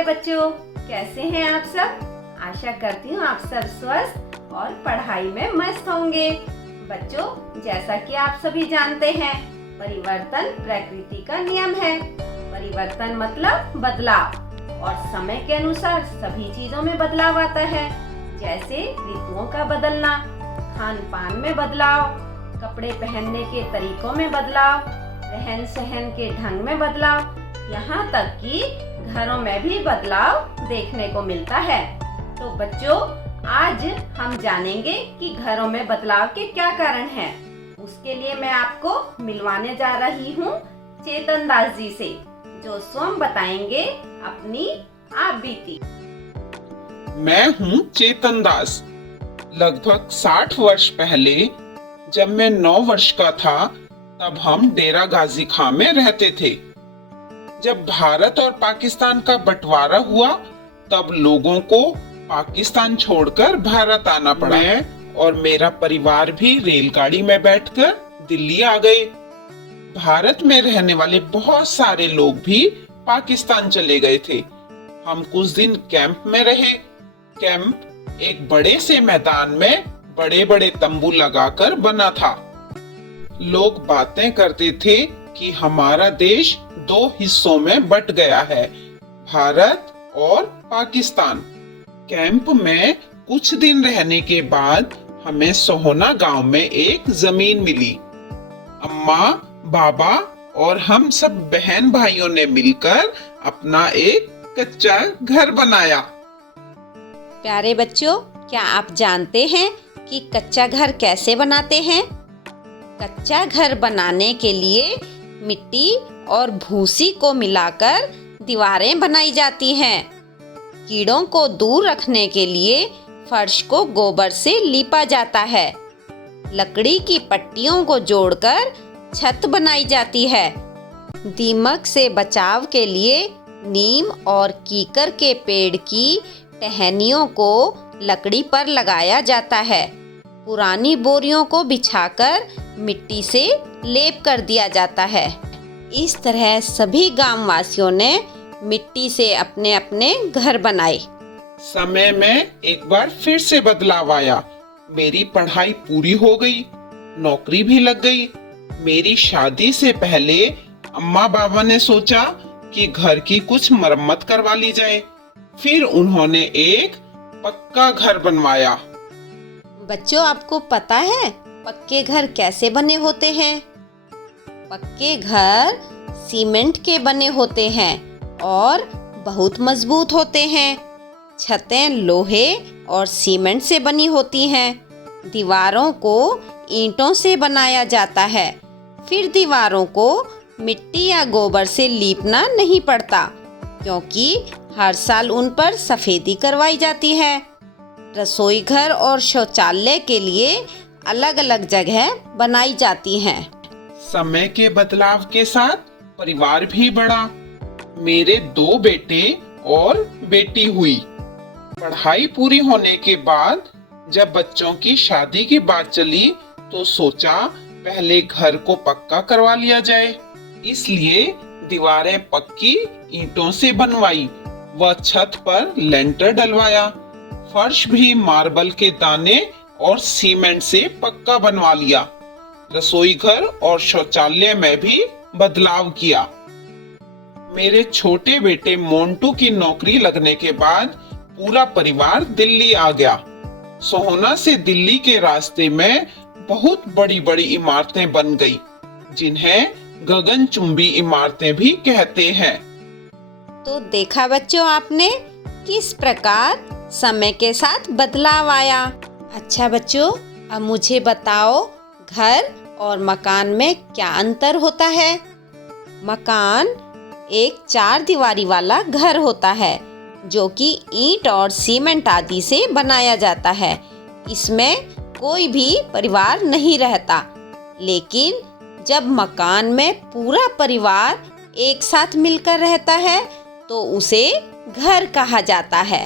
प्यारे बच्चों, कैसे हैं आप सब। आशा करती हूँ आप सब स्वस्थ और पढ़ाई में मस्त होंगे। बच्चों, जैसा कि आप सभी जानते हैं, परिवर्तन प्रकृति का नियम है। परिवर्तन मतलब बदलाव, और समय के अनुसार सभी चीजों में बदलाव आता है। जैसे ऋतुओं का बदलना, खान पान में बदलाव, कपड़े पहनने के तरीकों में बदलाव, रहन सहन के ढंग में बदलाव, यहाँ तक कि घरों में भी बदलाव देखने को मिलता है। तो बच्चों, आज हम जानेंगे कि घरों में बदलाव के क्या कारण हैं। उसके लिए मैं आपको मिलवाने जा रही हूँ चेतन दास जी से, जो स्वयं बताएंगे अपनी आप बीती। मैं हूँ चेतन दास। लगभग 60 वर्ष पहले जब मैं 9 वर्ष का था, तब हम डेरा गाजी खां में रहते थे। जब भारत और पाकिस्तान का बंटवारा हुआ, तब लोगों को पाकिस्तान छोड़कर भारत आना पड़ा। मैं और मेरा परिवार भी रेलगाड़ी में बैठकर दिल्ली आ गए। भारत में रहने वाले बहुत सारे लोग भी पाकिस्तान चले गए थे। हम कुछ दिन कैंप में रहे। कैंप एक बड़े से मैदान में बड़े बड़े तंबू लगाकर बना था। लोग बातें करते थे कि हमारा देश 2 हिस्सों में बंट गया है, भारत और पाकिस्तान। कैंप में कुछ दिन रहने के बाद हमें सोहना गांव में एक जमीन मिली। अम्मा, बाबा और हम सब बहन भाइयों ने मिलकर अपना एक कच्चा घर बनाया। प्यारे बच्चों, क्या आप जानते हैं कि कच्चा घर कैसे बनाते हैं? कच्चा घर बनाने के लिए मिट्टी और भूसी को मिलाकर दीवारें बनाई जाती हैं। कीड़ों को दूर रखने के लिए फर्श को गोबर से लीपा जाता है। लकड़ी की पट्टियों को जोड़कर छत बनाई जाती है। दीमक से बचाव के लिए नीम और कीकर के पेड़ की टहनियों को लकड़ी पर लगाया जाता है। पुरानी बोरियों को बिछाकर मिट्टी से लेप कर दिया जाता है। इस तरह सभी गांव वासियों ने मिट्टी से अपने अपने घर बनाए। समय में एक बार फिर से बदलाव आया। मेरी पढ़ाई पूरी हो गई, नौकरी भी लग गई। मेरी शादी से पहले अम्मा बाबा ने सोचा कि घर की कुछ मरम्मत करवा ली जाए। फिर उन्होंने एक पक्का घर बनवाया। बच्चों, आपको पता है पक्के घर कैसे बने होते हैं? पक्के घर सीमेंट के बने होते हैं और बहुत मजबूत होते हैं। छतें लोहे और सीमेंट से बनी होती हैं। दीवारों को ईंटों से बनाया जाता है। फिर दीवारों को मिट्टी या गोबर से लीपना नहीं पड़ता, क्योंकि हर साल उन पर सफेदी करवाई जाती है। रसोई घर और शौचालय के लिए अलग अलग जगह बनाई जाती हैं। समय के बदलाव के साथ परिवार भी बढ़ा। मेरे 2 बेटे और बेटी हुई। पढ़ाई पूरी होने के बाद जब बच्चों की शादी की बात चली, तो सोचा पहले घर को पक्का करवा लिया जाए। इसलिए दीवारें पक्की ईंटों से बनवाई व छत पर लेंटर डलवाया। फर्श भी मार्बल के दाने और सीमेंट से पक्का बनवा लिया। रसोई घर और शौचालय में भी बदलाव किया। मेरे छोटे बेटे मोंटू की नौकरी लगने के बाद पूरा परिवार दिल्ली आ गया। सोहना से दिल्ली के रास्ते में बहुत बड़ी बड़ी इमारतें बन गई, जिन्हें गगनचुंबी इमारतें भी कहते हैं। तो देखा बच्चों आपने किस प्रकार समय के साथ बदलाव आया। अच्छा बच्चों, अब मुझे बताओ घर और मकान में क्या अंतर होता है? मकान एक 4 दीवारी वाला घर होता है, जो कि ईंट और सीमेंट आदि से बनाया जाता है। इसमें कोई भी परिवार नहीं रहता। लेकिन जब मकान में पूरा परिवार एक साथ मिलकर रहता है, तो उसे घर कहा जाता है।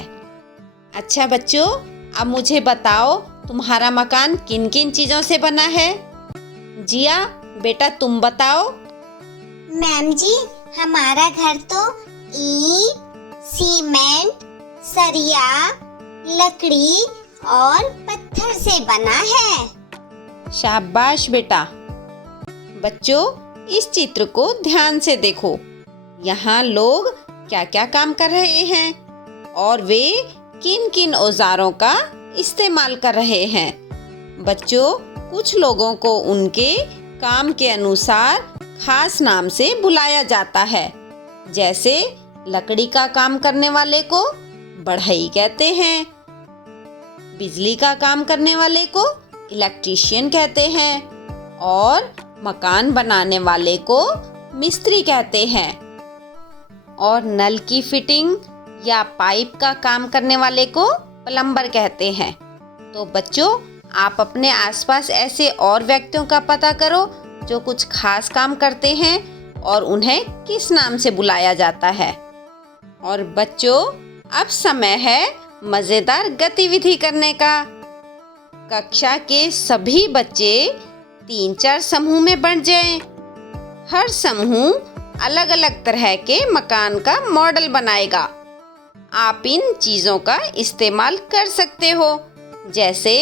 अच्छा बच्चों, अब मुझे बताओ तुम्हारा मकान किन किन चीजों से बना है? जिया बेटा, तुम बताओ। मैम जी, हमारा घर तो ईंट, सीमेंट, सरिया, लकड़ी और पत्थर से बना है। शाबाश बेटा। बच्चों, इस चित्र को ध्यान से देखो। यहाँ लोग क्या क्या काम कर रहे हैं और वे किन किन औजारों का इस्तेमाल कर रहे हैं। बच्चों, कुछ लोगों को उनके काम के अनुसार खास नाम से बुलाया जाता है। जैसे लकड़ी का काम करने वाले को बढ़ई कहते हैं, बिजली का काम करने वाले को इलेक्ट्रीशियन कहते हैं और मकान बनाने वाले को मिस्त्री कहते हैं, और नल की फिटिंग या पाइप का काम करने वाले को प्लम्बर कहते हैं। तो बच्चों, आप अपने आसपास ऐसे और व्यक्तियों का पता करो जो कुछ खास काम करते हैं और उन्हें किस नाम से बुलाया जाता है। और बच्चों, अब समय है मज़ेदार गतिविधि करने का। कक्षा के सभी बच्चे 3-4 समूह में बंट जाएं। हर समूह अलग अलग तरह के मकान का मॉडल बनाएगा। आप इन चीज़ों का इस्तेमाल कर सकते हो, जैसे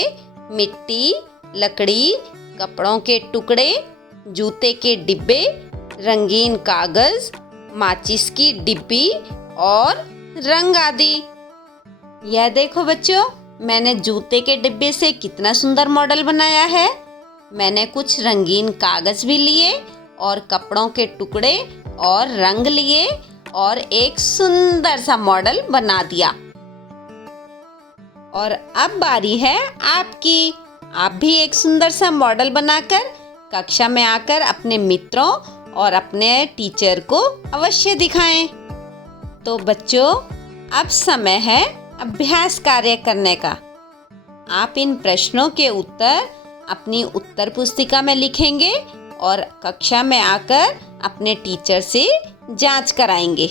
मिट्टी, लकड़ी, कपड़ों के टुकड़े, जूते के डिब्बे, रंगीन कागज, माचिस की डिब्बी और रंग आदि। यह देखो बच्चों, मैंने जूते के डिब्बे से कितना सुंदर मॉडल बनाया है। मैंने कुछ रंगीन कागज भी लिए और कपड़ों के टुकड़े और रंग लिए और एक सुंदर सा मॉडल बना दिया। और अब बारी है आपकी। आप भी एक सुंदर सा मॉडल बनाकर कक्षा में आकर अपने मित्रों और अपने टीचर को अवश्य दिखाएं। तो बच्चों, अब समय है अभ्यास कार्य करने का। आप इन प्रश्नों के उत्तर अपनी उत्तर पुस्तिका में लिखेंगे और कक्षा में आकर अपने टीचर से जांच कराएंगे।